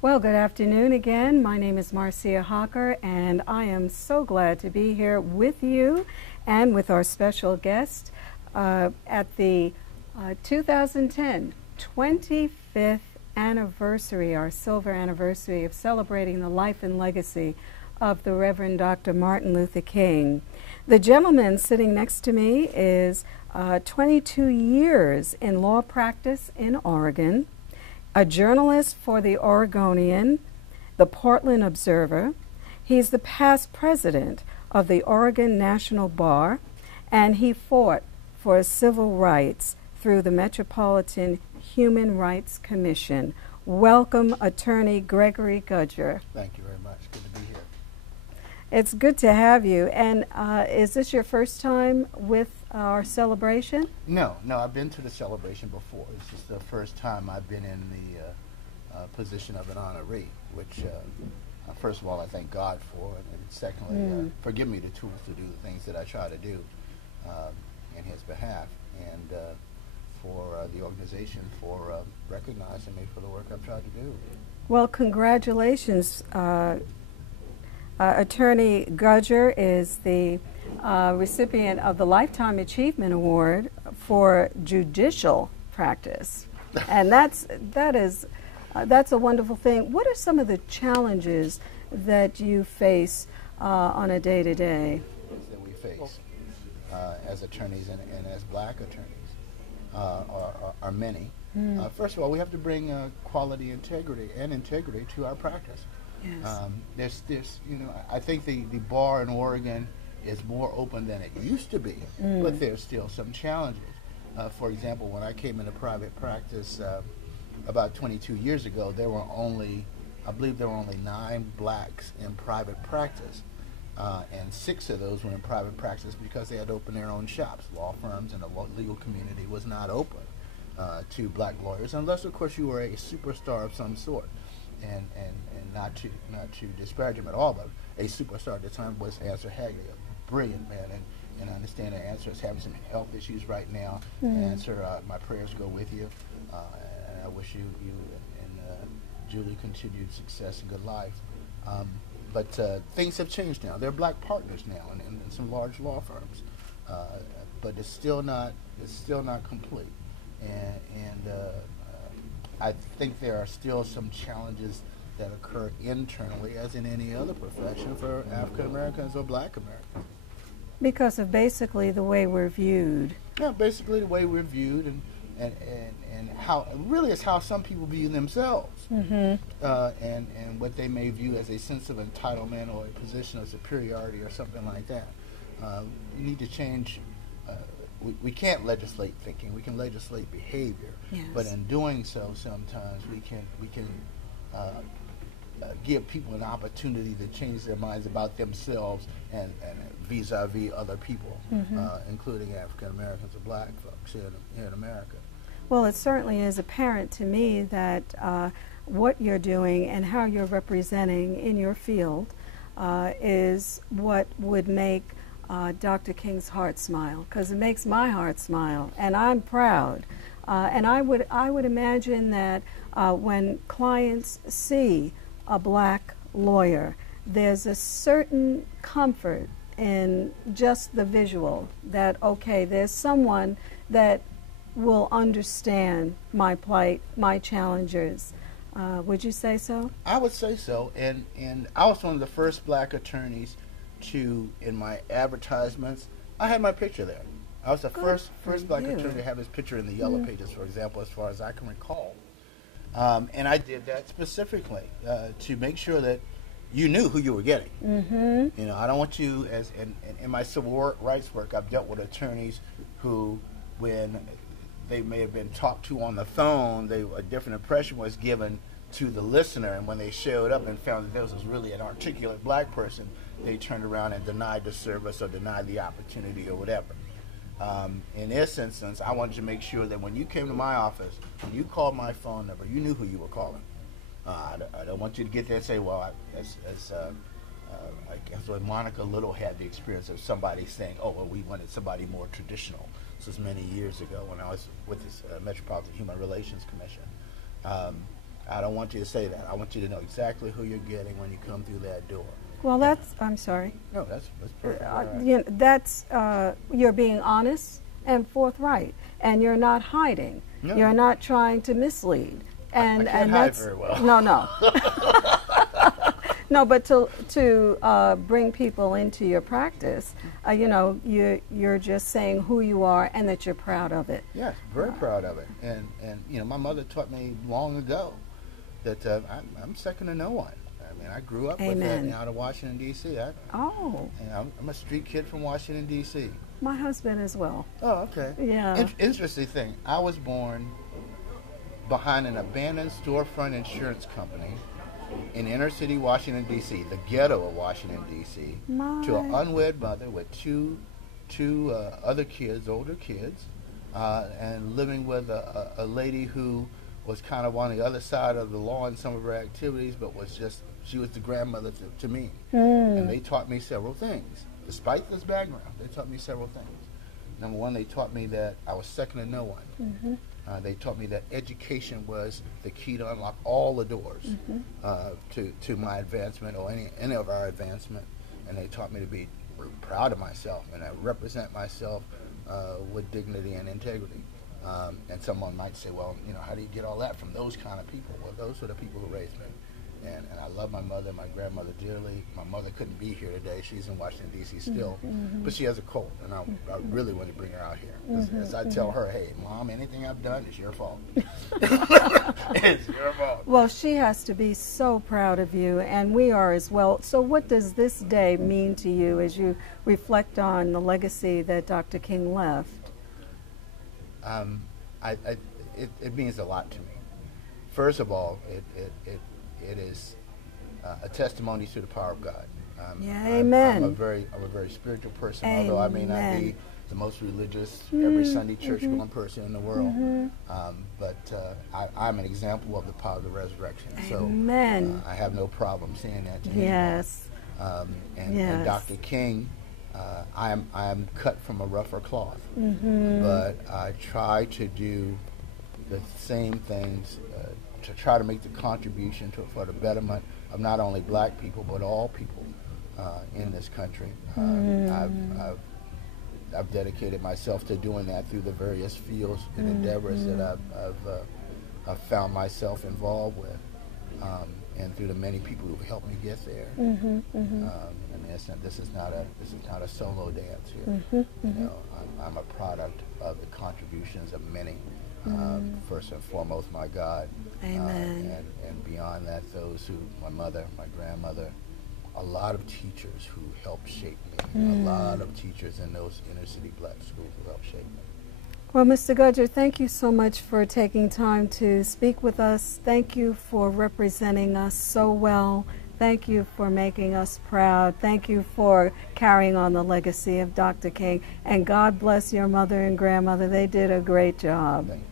Well, good afternoon again. My name is Marcia Hawker, and I am so glad to be here with you and with our special guest at the 2010 25th anniversary, our silver anniversary of celebrating the life and legacy of the Reverend Dr. Martin Luther King. The gentleman sitting next to me is 22 years in law practice in Oregon, a journalist for the Oregonian, the Portland Observer. He's the past president of the Oregon National Bar, and he fought for civil rights through the Metropolitan Human Rights Commission. Welcome, Attorney Gregory Gudger. Thank you very much. Good to be here. It's good to have you. And is this your first time with our celebration? No, I've been to the celebration before. This is the first time I've been in the position of an honoree, which, first of all, I thank God for, and secondly, forgive me the tools to do the things that I try to do in His behalf, and for the organization for recognizing me for the work I've tried to do. Well, congratulations. Attorney Gudger is the recipient of the Lifetime Achievement Award for judicial practice, and that's a wonderful thing. What are some of the challenges that you face on a day-to-day? That we face as attorneys and as black attorneys are many. First of all, we have to bring quality, integrity to our practice. Yes. There's, I think the bar in Oregon is more open than it used to be, but there's still some challenges. For example, when I came into private practice about 22 years ago, I believe there were only 9 blacks in private practice, and 6 of those were in private practice because they had opened their own shops. Law firms and the legal community was not open to black lawyers, unless, of course, you were a superstar of some sort. And not to disparage him at all, but a superstar at the time was Answer Hagley, a brilliant man, and I understand that Answer is having some health issues right now. Answer, my prayers go with you, and I wish you and Julie continued success and good life. But things have changed now. There are black partners now in some large law firms, but it's still not complete, and I think there are still some challenges that occur internally, as in any other profession, for African Americans or black Americans. Because of basically the way we're viewed. Yeah, basically the way we're viewed, and how really it's how some people view themselves, and what they may view as a sense of entitlement or a position of superiority or something like that. We need to change. We can't legislate thinking. We can legislate behavior, Yes. But in doing so, sometimes we can give people an opportunity to change their minds about themselves and vis-a-vis other people, including African Americans or black folks here in America. Well, it certainly is apparent to me that what you're doing and how you're representing in your field is what would make Dr. King's heart smile, because it makes my heart smile, and I'm proud. And I would imagine that when clients see a black lawyer, there's a certain comfort in just the visual that, okay, there's someone that will understand my plight, my challenges. Would you say so? I would say so, and I was one of the first black attorneys to, in my advertisements, I had my picture there. I was the first black attorney to have his picture in the Yellow Pages, for example, as far as I can recall. And I did that specifically to make sure that you knew who you were getting. I don't want you, as in my civil rights work, I've dealt with attorneys who, when they may have been talked to on the phone, a different impression was given to the listener, and when they showed up and found that this was really an articulate black person, they turned around and denied the service or denied the opportunity or whatever. In this instance, I wanted to make sure that when you came to my office, when you called my phone number, you knew who you were calling. I don't want you to get there and say, well, I guess when Monica Little had the experience of somebody saying, oh, well, we wanted somebody more traditional. This was many years ago when I was with this Metropolitan Human Relations Commission. I don't want you to say that. I want you to know exactly who you're getting when you come through that door. Well, that's, I'm sorry. No, that's perfect. All right. You know, that's, you're being honest and forthright, and you're not hiding. No. You're not trying to mislead. And I can't and hide that's very well. no. No, but to bring people into your practice, you know, you're just saying who you are and that you're proud of it. Yes, very proud of it. And you know, my mother taught me long ago that I'm second to no one. I mean, I grew up with that out of Washington, D.C. I'm a street kid from Washington, D.C. My husband as well. Oh, okay. Yeah. Interesting thing. I was born behind an abandoned storefront insurance company in inner city Washington, D.C., the ghetto of Washington, D.C., to an unwed mother with two other kids, older kids, and living with a lady who was kind of on the other side of the law in some of her activities, but she was the grandmother to me. And they taught me several things. Despite this background, they taught me several things. Number one, they taught me that I was second to no one. Mm-hmm. They taught me that education was the key to unlock all the doors to my advancement or any of our advancement. And they taught me to be proud of myself and I represent myself with dignity and integrity. And someone might say, well, you know, how do you get all that from those kind of people? Well, those are the people who raised me. And I love my mother and my grandmother dearly. My mother couldn't be here today. She's in Washington, D.C. still. But she has a cold, and I really want to bring her out here. As I tell her, hey, Mom, anything I've done is your fault. It's your fault. Well, she has to be so proud of you, and we are as well. So what does this day mean to you as you reflect on the legacy that Dr. King left? It means a lot to me. First of all, it is a testimony to the power of God. Amen. I'm a very spiritual person, although I may not be the most religious, every Sunday church-going person in the world. But I'm an example of the power of the resurrection. Amen. So I have no problem saying that to Yes. and Dr. King, I am cut from a rougher cloth, but I try to do the same things to try to make the contribution for the betterment of not only black people but all people in this country. I've dedicated myself to doing that through the various fields and endeavors that I've found myself involved with, and through the many people who've helped me get there. I mean, this is not a solo dance here. You know, I'm a product of the contributions of many. First and foremost, my God. Amen. And beyond that, those who, my mother, my grandmother, a lot of teachers who helped shape me. A lot of teachers in those inner city black schools who helped shape me. Well, Mr. Gudger, thank you so much for taking time to speak with us. Thank you for representing us so well. Thank you for making us proud. Thank you for carrying on the legacy of Dr. King. And God bless your mother and grandmother. They did a great job. Thank you.